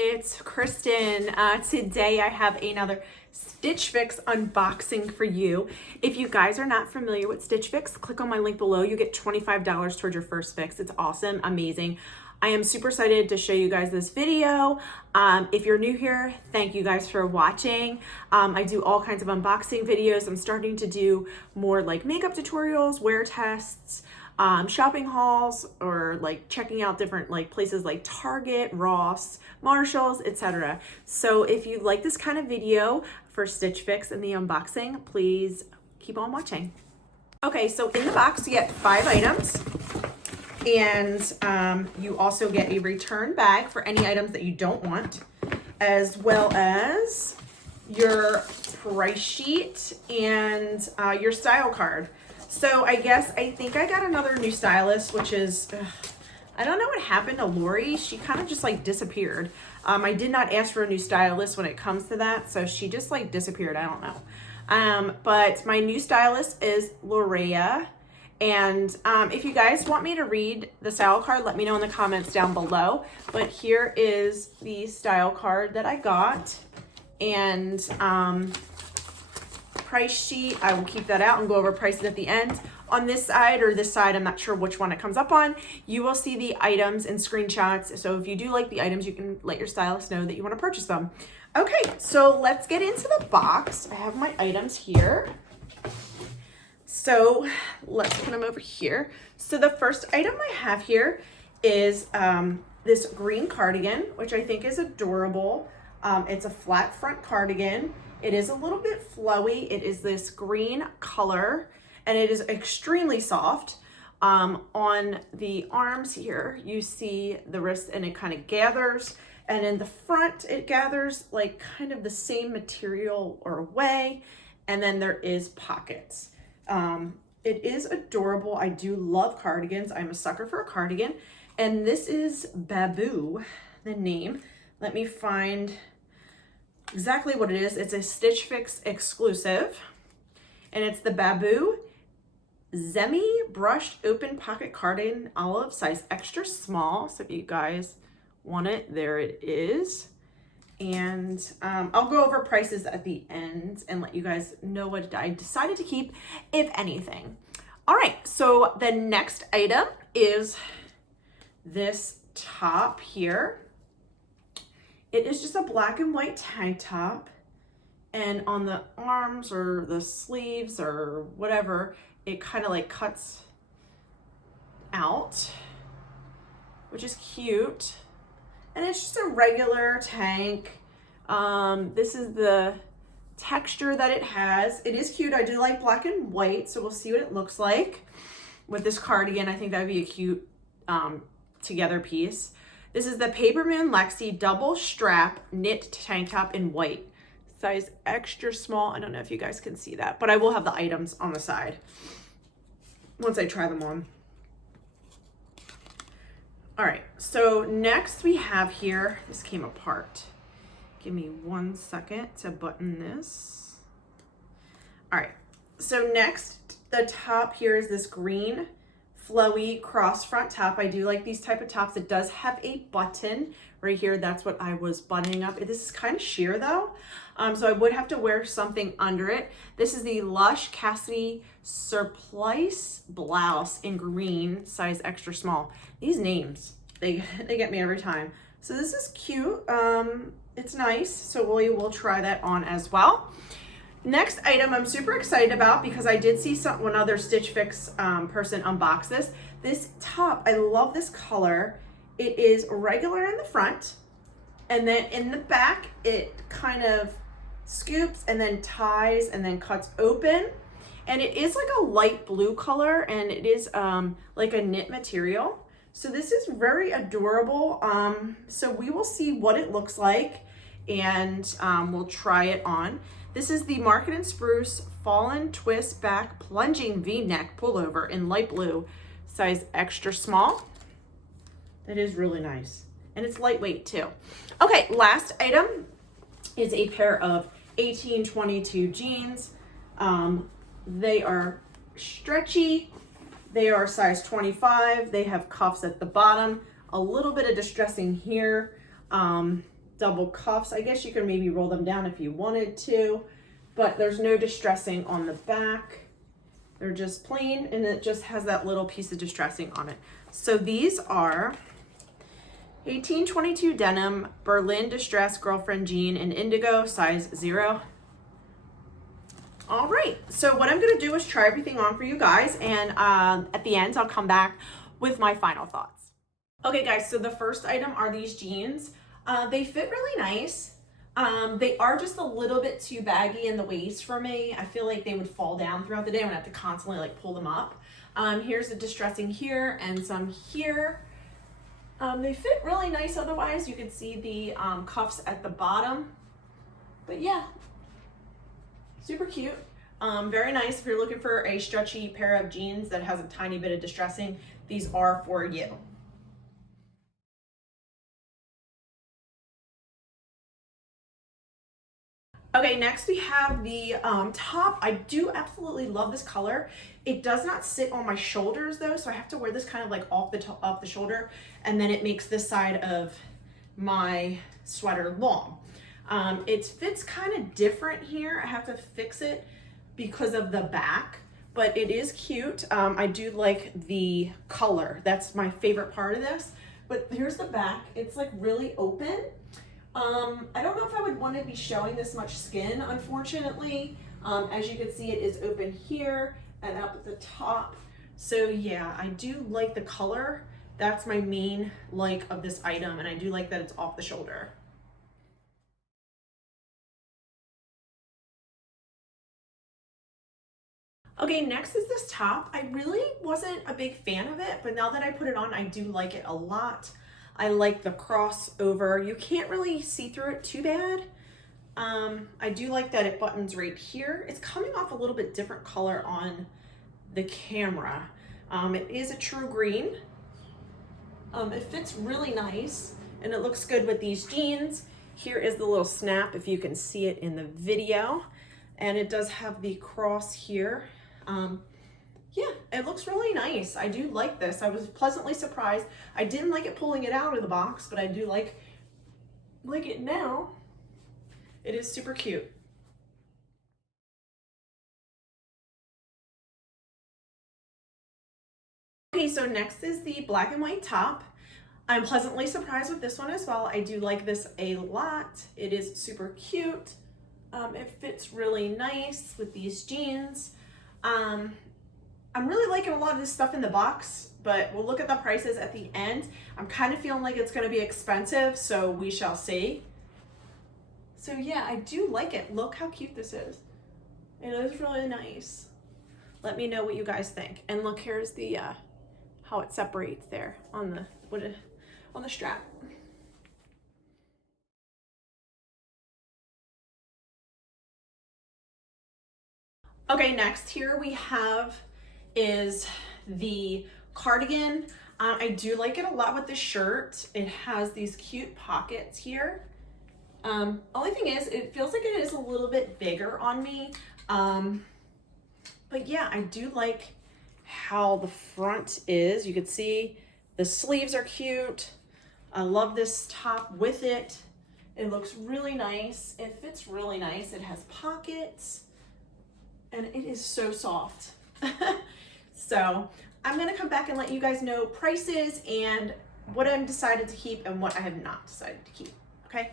it's Kristen. Today I have another Stitch Fix unboxing for you. If you guys are not familiar with Stitch Fix, click on my link below. You get $25 towards your first fix. It's awesome, amazing. I am super excited to show you guys this video. If you're new here, thank you guys for watching. I do all kinds of unboxing videos. I'm starting to do more like makeup tutorials, wear tests, shopping hauls, or like checking out different like places like Target, Ross, Marshalls, etc. So if you like this kind of video for Stitch Fix and the unboxing, please keep on watching. Okay, so in the box you get 5 items, and you also get a return bag for any items that you don't want, as well as your price sheet and your style card. So I think I got another new stylist, which is, I don't know what happened to Lori. She kind of just like disappeared. I did not ask for a new stylist when it comes to that, so she just like disappeared. I don't know. But my new stylist is Lorea. And if you guys want me to read the style card, let me know in the comments down below. But here is the style card that I got. And price sheet, I will keep that out and go over prices at the end. On this side or this side, I'm not sure which one it comes up on, you will see the items and screenshots. So if you do like the items, you can let your stylist know that you want to purchase them. Okay, so let's get into the box. I have my items here. So let's put them over here. So the first item I have here is this green cardigan, which I think is adorable. It's a flat front cardigan. It is a little bit flowy. It is this green color, and it is extremely soft. On the arms here, you see the wrist, and it kind of gathers. And in the front, it gathers like kind of the same material or way. And then there is pockets. It is adorable. I do love cardigans. I'm a sucker for a cardigan. And this is Baboo, the name. Let me find exactly what it is. It's a Stitch Fix exclusive, and it's the Baboo Zemi Brushed Open Pocket Cardigan, olive, size extra small. So if you guys want it, there it is. And I'll go over prices at the end and let you guys know what I decided to keep, if anything. All right, so the next item is this top here. It is just a black and white tank top, and on the arms or the sleeves or whatever, it kind of like cuts out, which is cute. And it's just a regular tank. This is the texture that it has. It is cute. I do like black and white, so we'll see what it looks like with this cardigan. I think that would be a cute together piece. This is the Paper Moon Lexi double strap knit tank top in white, size extra small. I don't know if you guys can see that, but I will have the items on the side once I try them on. All right, so next we have here, this came apart. Give me 1 second to button this. All right, so next, the top here is this green flowy cross front top. I do like these type of tops. It does have a button right here. That's what I was buttoning up. This is kind of sheer though, so I would have to wear something under it. This is the Lush Cassady Surplice blouse in green, size extra small. These names, they get me every time. So this is cute. It's nice, so we will try that on as well. Next item I'm super excited about because I did see one other Stitch Fix person unbox this. This top, I love this color. It is regular in the front, and then in the back it kind of scoops and then ties and then cuts open. And it is like a light blue color, and it is like a knit material. So this is very adorable. So we will see what it looks like, and we'll try it on. This is the Market & Spruce Fallen Twist Back Plunging V-Neck Pullover in light blue, size extra small. That is really nice. And it's lightweight too. Okay, last item is a pair of 1822 jeans. They are stretchy. They are size 25. They have cuffs at the bottom. A little bit of distressing here. double cuffs. I guess you could maybe roll them down if you wanted to, but there's no distressing on the back. They're just plain, and it just has that little piece of distressing on it. So these are 1822 denim, Berlin distress girlfriend jean in indigo, size 0. All right, so what I'm gonna do is try everything on for you guys, and at the end, I'll come back with my final thoughts. Okay guys, so the first item are these jeans. They fit really nice. They are just a little bit too baggy in the waist for me. I feel like they would fall down throughout the day. I'm gonna have to constantly like pull them up. Here's the distressing here and some here. They fit really nice otherwise. You can see the cuffs at the bottom. But yeah, super cute. Very nice if you're looking for a stretchy pair of jeans that has a tiny bit of distressing. These are for you. Okay, next we have the top. I do absolutely love this color. It does not sit on my shoulders though, so I have to wear this kind of like off the shoulder, and then it makes this side of my sweater long. It fits kind of different here. I have to fix it because of the back, but it is cute. I do like the color. That's my favorite part of this. But here's the back. It's like really open. I don't know if I would want to be showing this much skin, unfortunately. As you can see, it is open here and up at the top. So yeah, I do like the color. That's my main like of this item, and I do like that it's off the shoulder. Okay, next is this top. I really wasn't a big fan of it, but now that I put it on, I do like it a lot. I like the crossover. You can't really see through it too bad. I do like that it buttons right here. It's coming off a little bit different color on the camera. It is a true green. It fits really nice, and it looks good with these jeans. Here is the little snap, if you can see it in the video. And it does have the cross here. Yeah, it looks really nice. I do like this. I was pleasantly surprised. I didn't like it pulling it out of the box, but I do like it now. It is super cute. Okay, so next is the black and white top. I'm pleasantly surprised with this one as well. I do like this a lot. It is super cute. It fits really nice with these jeans. I'm really liking a lot of this stuff in the box, but we'll look at the prices at the end. I'm kind of feeling like it's going to be expensive, so we shall see. So yeah, I do like it. Look how cute this is. It is really nice. Let me know what you guys think. And look, here's the how it separates there on the strap. Okay, next here we have is the cardigan. I do like it a lot with the shirt. It has these cute pockets here. Only thing is, it feels like it is a little bit bigger on me. But yeah, I do like how the front is. You can see the sleeves are cute. I love this top with it. It looks really nice. It fits really nice. It has pockets, and it is so soft. So I'm gonna come back and let you guys know prices and what I've decided to keep and what I have not decided to keep, okay?